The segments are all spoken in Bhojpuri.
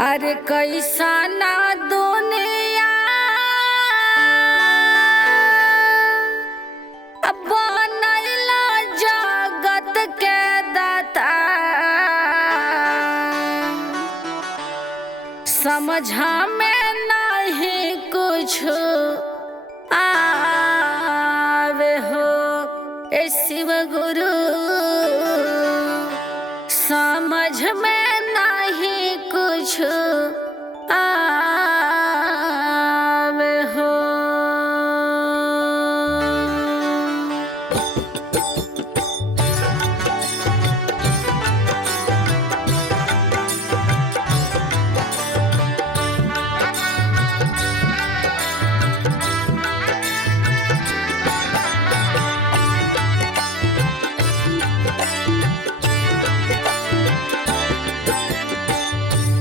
अरे कैसा ना दुनिया अब बनैला जगत के दाता, समझा में नहीं कुछ आवे हो ए शिव गुरु, समझ में नहीं कुछ आवे हो।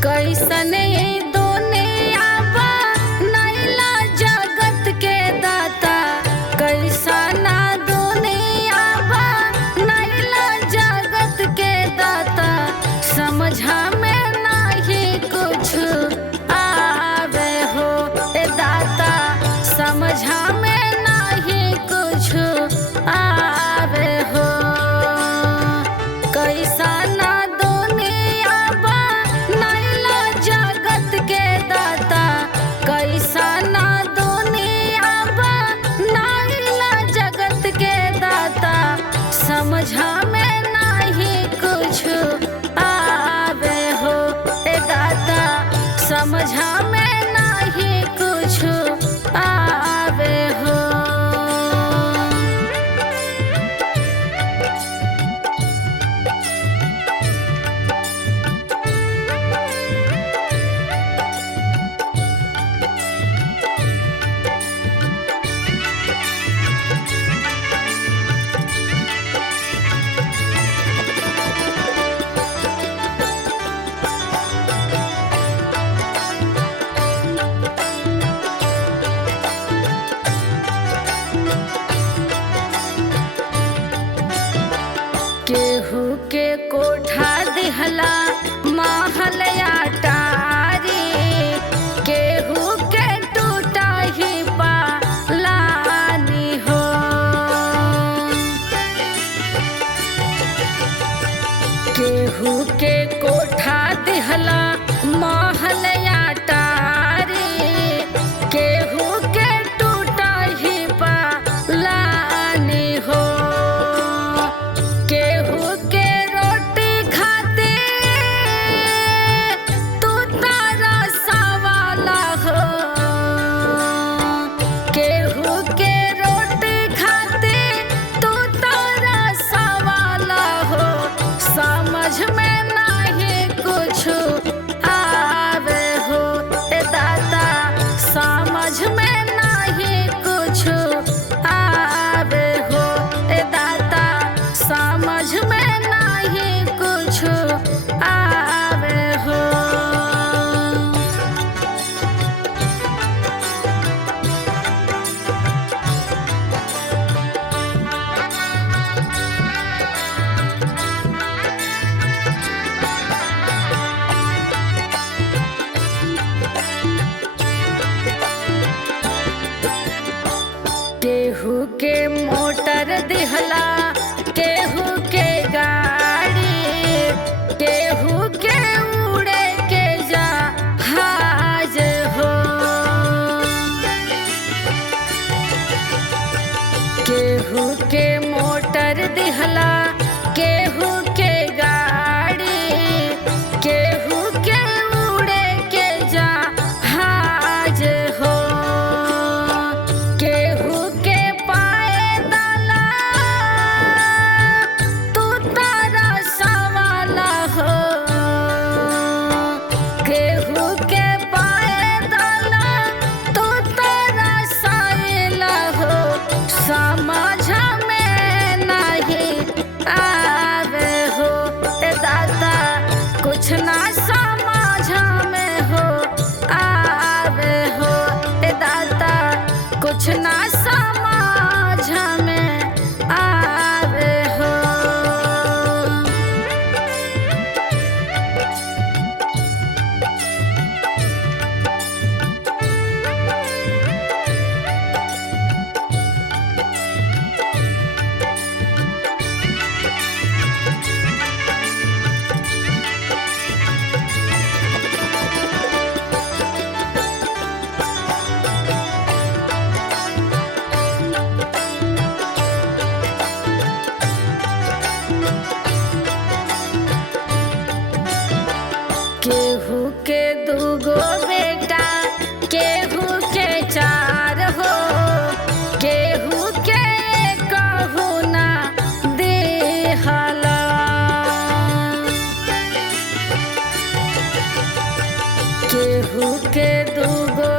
कैसन ये दुनिया बनैला जगत के दाता, कैसना दुनिया बनैला जगत के दाता, समझा में नहीं कुछ आवे हो ए दाता, समझा में नहीं कुछ आवे हो। कैसना दुनिया बनैला जगत के दाता, कैसना दुनिया बनैला जगत के दाता, समझा में नहीं कुछ आवे हो ए दाता, समझा में नहीं कुछ आवे हो। केहू के कोठा दिहला महल अटारी, केहू के टूटा ही पालानी हो। केहू के कोठा दिहला महल अटारी, केहू के टूटा ही पालानी हो। केहू के रोटी खाते तू तारा सवाला हो, केहू के रोटी खाते तू तारा सवाला हो, समझ में नहीं कुछ आवे हो ए दाता, समझ में नहीं कुछ आवे हो ए दाता, समझ में नहीं कुछ आवे हो। केहू के मोटर दिहला, केहू के गाड़ी, केहू के उड़े के जहाज हो। केहू के मोटर दिहला, केहू के गाड़ी, केहू के उड़े के जहाज हो। केहू के पाए दाला तू तारा सवाला हो, दूगो बेटा केहू के चार हो केहू के कहू ना देहला केहू के दूगो